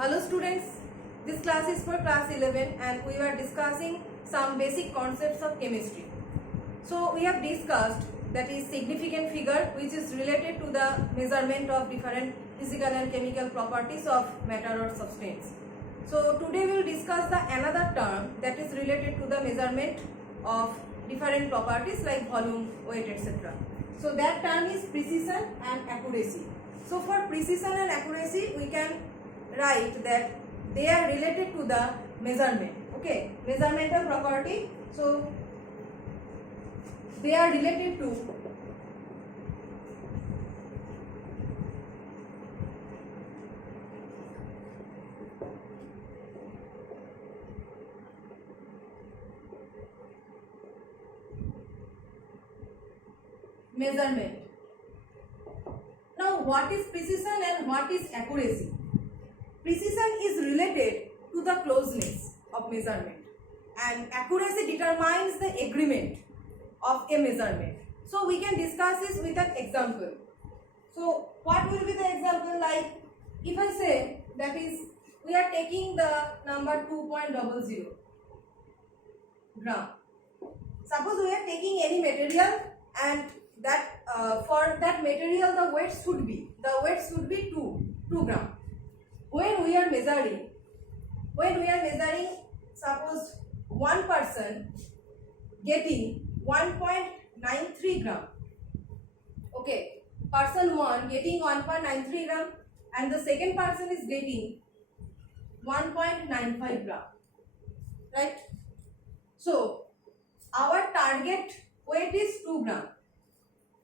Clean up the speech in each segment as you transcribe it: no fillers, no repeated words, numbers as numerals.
Hello students, this class is for class 11 and we were discussing some basic concepts of chemistry. So we have discussed that is significant figure which is related to the measurement of different physical and chemical properties of matter or substance. So today we will discuss the another term that is related to the measurement of different properties like volume, weight, etc. So that term is precision and accuracy. So for precision and accuracy we can write that they are related to the measurement. Okay, measurmental property. So they are related to measurement. Now what is precision and what is accuracy? Precision is related to the closeness of measurement and accuracy determines the agreement of a measurement. So we can discuss this with an example. So what will be the example? Like if I say that is we are taking the number 2.00 gram. Suppose we are taking any material and that for that material the weight should be 2 gram. When we are measuring suppose one person getting 1.93 gram. Okay, person 1 getting 1.93 gram and the second person is getting 1.95 gram, right? So our target weight is 2 gram.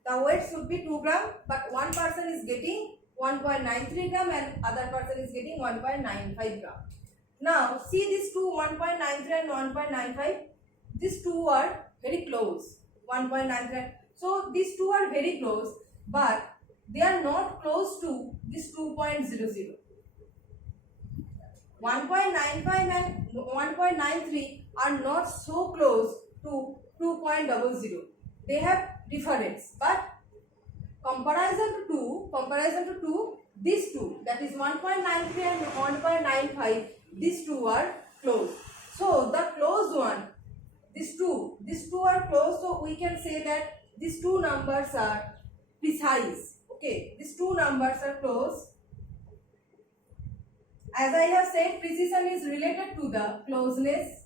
The weight should be 2 gram, but one person is getting 1.93 gram and other person is getting 1.95 gram. Now see these two, 1.93 and 1.95, these two are very close, 1.93. So these two are very close, but they are not close to this 2.00. 1.95 and 1.93 are not so close to 2.00. They have difference, but comparison to 2, these two, that is 1.93 and 1.95, these two are close. So the close one, these two are close, so we can say that these two numbers are precise. Okay, these two numbers are close. As I have said, precision is related to the closeness.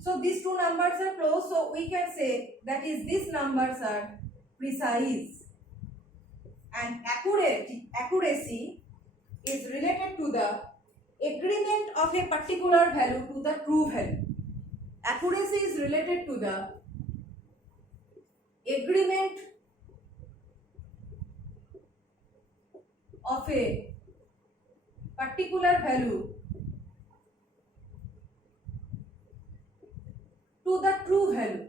So these two numbers are close, so we can say that is these numbers are precise. And accuracy is related to the agreement of a particular value to the true value. Accuracy is related to the agreement of a particular value to the true value.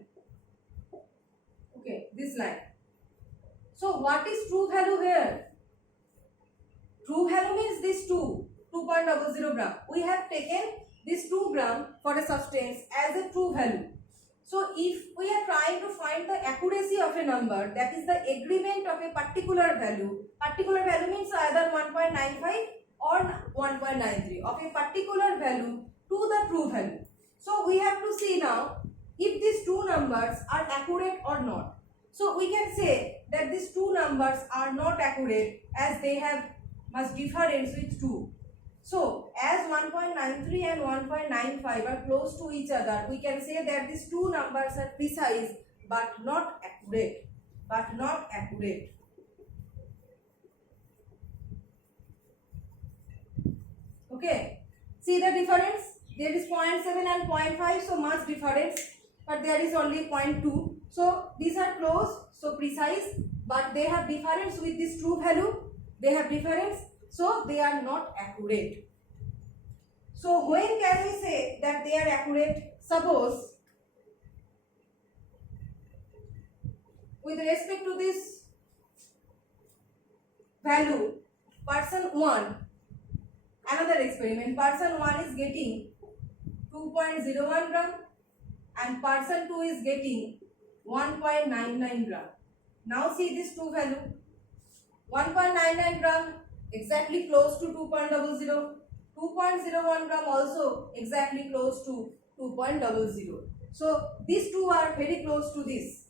Okay, this line. So what is true value here? True value means this 2.00 gram. We have taken this 2 gram for a substance as a true value. So if we are trying to find the accuracy of a number, that is the agreement of a particular value. Particular value means either 1.95 or 1.93 of a particular value to the true value. So we have to see now if these two numbers are accurate or not. So we can say that these two numbers are not accurate as they have much difference with 2. So as 1.93 and 1.95 are close to each other, we can say that these two numbers are precise but not accurate. Okay, see the difference? There is 0.7 and 0.5, so much difference, but there is only 0.2. So these are close, so precise, but they have difference with this true value. They have difference, so they are not accurate. So when can we say that they are accurate? Suppose with respect to this value, person 1, another experiment, person 1 is getting 2.01 gram and person 2 is getting 1.99 gram. Now see this two value. 1.99 gram exactly close to 2.00. 2.01 gram also exactly close to 2.00. So these two are very close to this.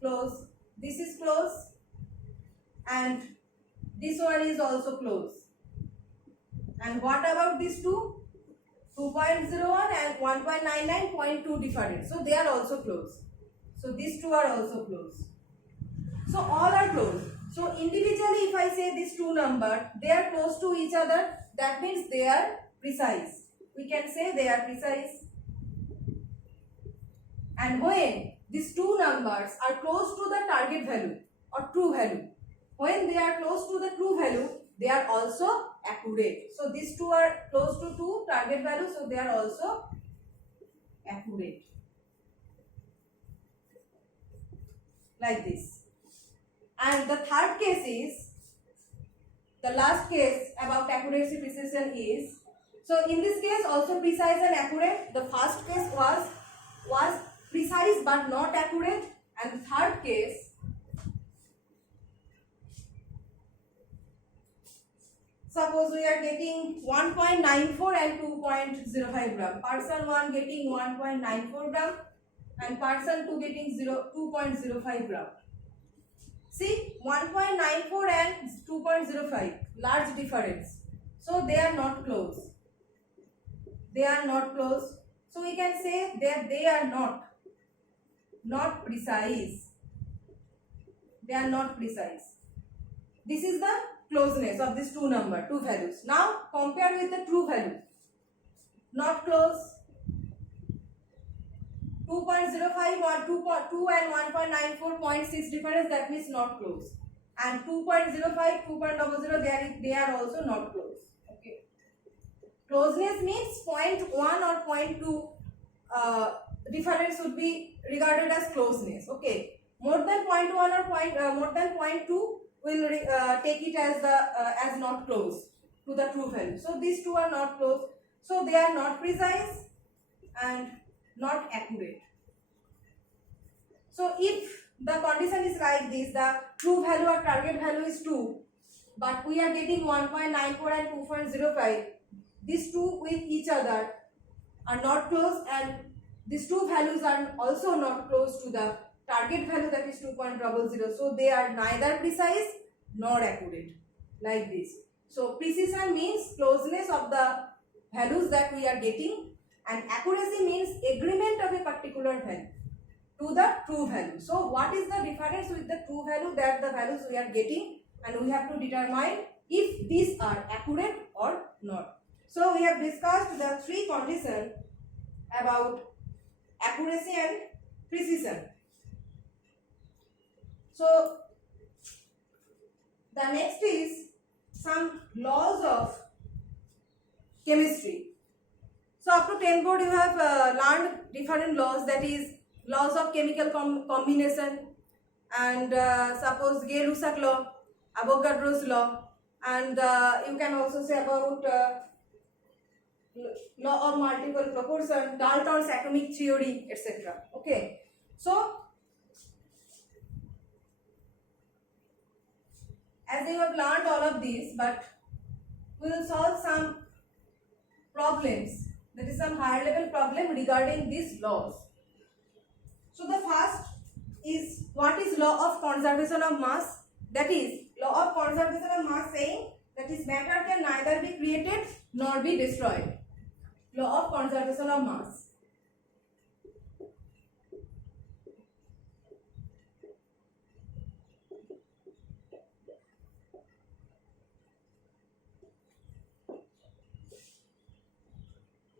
Close. This is close and this one is also close. And what about these two? 2.01 and 1.99.2 different. So they are also close. So these two are also close. So all are close. So individually if I say these two numbers, they are close to each other, that means they are precise. We can say they are precise. And when these two numbers are close to the target value or true value, when they are close to the true value, they are also accurate. So these two are close to two target value, so they are also accurate. Like this. And the third case is, the last case about accuracy precision is, so in this case also precise and accurate. The first case was precise but not accurate, and the third case, suppose we are getting 1.94 and 2.05 gram. Person 1 getting 1.94 gram and person 2 getting 2.05 gram. See, 1.94 and 2.05, large difference. So they are not close. They are not close. So we can say that they are not precise. They are not precise. This is the closeness of these two values. Now compare with the true value. Not close. 2.05 or 2 and 1.94.6 difference, that means not close. And 2.05, 2.00, they are also not close. Okay. Closeness means 0.1 or 0.2 difference would be regarded as closeness. Okay. More than 0.1 or more than 0.2 will take it as not close to the true value. So these two are not close. So they are not precise and not accurate. So if the condition is like this, the true value or target value is 2, but we are getting 1.94 and 2.05, these two with each other are not close, and these two values are also not close to the target value, that is 2.00. So they are neither precise nor accurate, like this. So precision means closeness of the values that we are getting, and accuracy means agreement of a particular value to the true value. So what is the difference with the true value, that the values we are getting, and we have to determine if these are accurate or not. So we have discussed the three conditions about accuracy and precision. So the next is some laws of chemistry. So up to 10th board you have learned different laws, that is laws of chemical combination, and suppose Gay-Lussac law, Avogadro's law, and you can also say about law of multiple proportion, Dalton's atomic theory, etc. Okay. So as you have learned all of these, but we will solve some problems, that is some higher level problem regarding these laws. So the first is, what is law of conservation of mass? That is law of conservation of mass saying that is matter can neither be created nor be destroyed. Law of conservation of mass.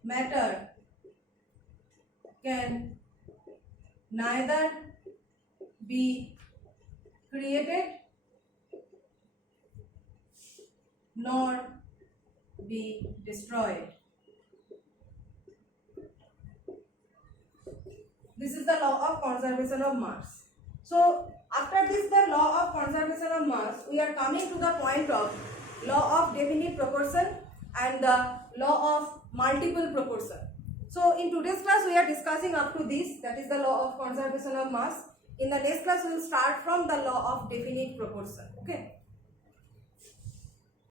Matter can neither be created nor be destroyed. This is the law of conservation of mass. So after this, the law of conservation of mass, we are coming to the point of law of definite proportion and the law of multiple proportion. So in today's class we are discussing up to this, that is the law of conservation of mass. In the next class we will start from the law of definite proportion. Okay.